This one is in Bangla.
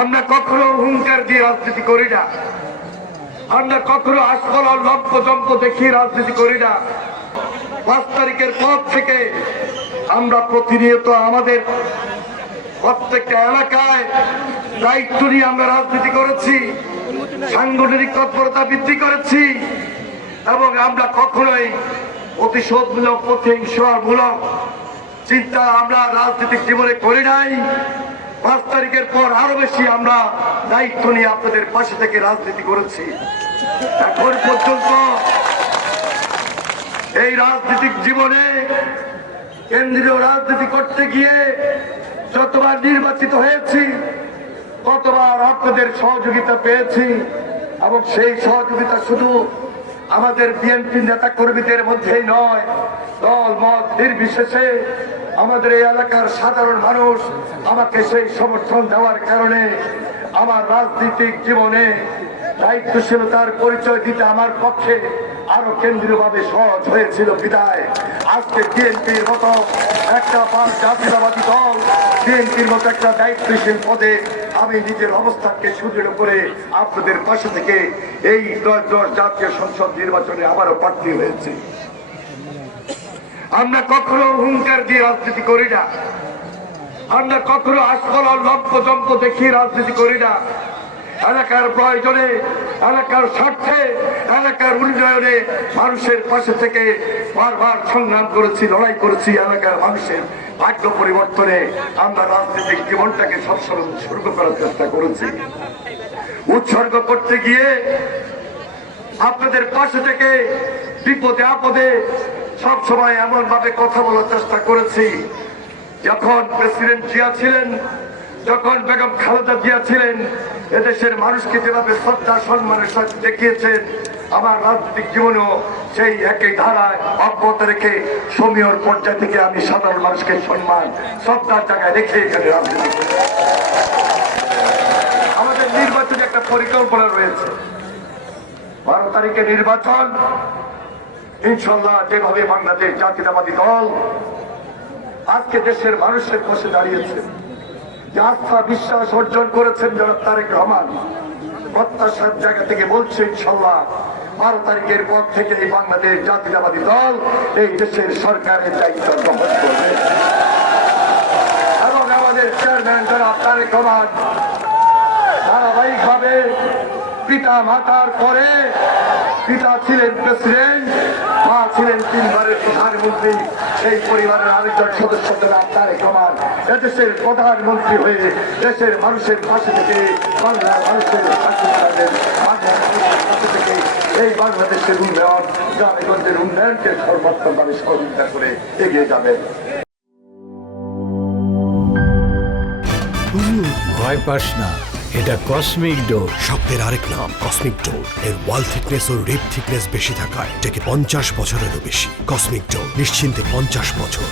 আমরা কখনো হুঙ্কার দিয়ে রাজনীতি করি না, আমরা কখনো আস্ফলন লম্প জম্প দেখিয়ে রাজনীতি করি না। 5 তারিখের পর থেকে আমরা প্রতিনিয়ত আমাদের প্রত্যেকটা এলাকায় দায়িত্ব নিয়ে আমরা রাজনীতি করেছি, সাংগঠনিক তৎপরতা বৃদ্ধি করেছি এবং আমরা কখনোই প্রতিশোধমূলক প্রতিহিংসামূলক চিন্তা আমরা রাজনৈতিক জীবনে করি নাই। 5 তারিখের পর আরো বেশি আমরা দায়িত্ব নিয়ে আপনাদের পাশে থেকে রাজনীতি করেছি। এখন পর্যন্ত এই রাজনৈতিক জীবনে কেন্দ্রীয় রাজনীতি করতে গিয়ে যতবার নির্বাচিত হয়েছি ততবার আপনাদের সহযোগিতা পেয়েছি এবং সেই সহযোগিতা শুধু আমাদের বিএনপি নেতা কর্মীদের মধ্যেই নয়, দল মত নির্বিশেষে আমাদের এই এলাকার সাধারণ মানুষ আমাকে সেই সমর্থন দেওয়ার কারণে আমার রাজনৈতিক জীবনে দায়িত্বশীলতার পরিচয় দিতে আমার পক্ষে আরো কেন্দ্রীয়ভাবে সহজ হয়েছিল। বিদায় আজকে বিএনপির মতো একটা জাতীয়তাবাদী দল, বিএনপির মতো একটা দায়িত্বশীল পদে আমি নিজের অবস্থানকে সুদৃঢ় করে আপনাদের পাশে থেকে এই 10 জাতীয় সংসদ নির্বাচনে আবারও প্রার্থী হয়েছি। আমরা কখনো হুঙ্কার দিয়ে রাজনীতি করি না, আমরা কখনো আস্ফলন লম্প জম্প দেখিয়ে রাজনীতি করি না। এলাকার প্রয়োজনে, এলাকার স্বার্থে, এলাকার উন্নয়নে মানুষের পাশে থেকে বারবার সংগ্রাম করেছি, লড়াই করেছি। এলাকার মানুষের ভাগ্য পরিবর্তনে আমরা রাজনৈতিক জীবনটাকে সবসময় উৎসর্গ করার চেষ্টা করেছি। উৎসর্গ করতে গিয়ে আপনাদের পাশে থেকে বিপদে আপদে সবসময় এমন ভাবে কথা বলার চেষ্টা করেছি। যখন প্রেসিডেন্ট জিয়া ছিলেন, যখন বেগম খালেদা জিয়া ছিলেন, এদেশের মানুষকে যেভাবে শ্রদ্ধা সম্মানের সাথে দেখিয়েছেন, আমার রাজনৈতিক জীবনেও সেই একই ধারায় অব্যাহত রেখে সমীয়র পর্যায় থেকে আমি সাধারণ মানুষকে সম্মান শ্রদ্ধার জায়গায় রেখে এখানে রাজনীতি করি। আমাদের নির্বাচনে একটা পরিকল্পনা রয়েছে। 12 তারিখে নির্বাচন, ইনশাল্লাহ যেভাবে বাংলাদেশ জাতীয়তাবাদী দল আজকে দেশের মানুষের পাশে দাঁড়িয়েছে, যে আস্থা বিশ্বাস অর্জন করেছেন জনাব তারেক রহমান, প্রত্যাশার জায়গা থেকে বলছে ইনশাল্লাহ 12 তারিখের পর থেকে এই বাংলাদেশ জাতীয়তাবাদী দল এই দেশের সরকারের দায়িত্ব গ্রহণ করবে এবং আমাদের চেয়ারম্যান জনাব তারেক রহমান ধারাবাহিকভাবে পিতা মাতার পরে, পিতা ছিলেন প্রেসিডেন্ট, মা ছিলেন 3 বারের প্রধানমন্ত্রী, সেই পরিবারের আরেকজন সদস্য জনাব তারেক রহমান এদেশের প্রধানমন্ত্রী হয়ে দেশের মানুষের পাশে থেকে বাংলার মানুষের পাশে থেকে এই বাংলাদেশের উন্নয়ন, গ্রামেগঞ্জের উন্নয়নকে সর্বোত্তমভাবে সহযোগিতা করে এগিয়ে যাবেন। ভয় পাস না, এটা কসমিক ডোর। শব্দের আরেক নাম কসমিক ডোর। এর ওয়াল থিকনেস ও রিপ থিকনেস বেশি থাকায় এটাকে 50 বছরেরও বেশি। কসমিক ডোর, নিশ্চিন্তে 50 বছর।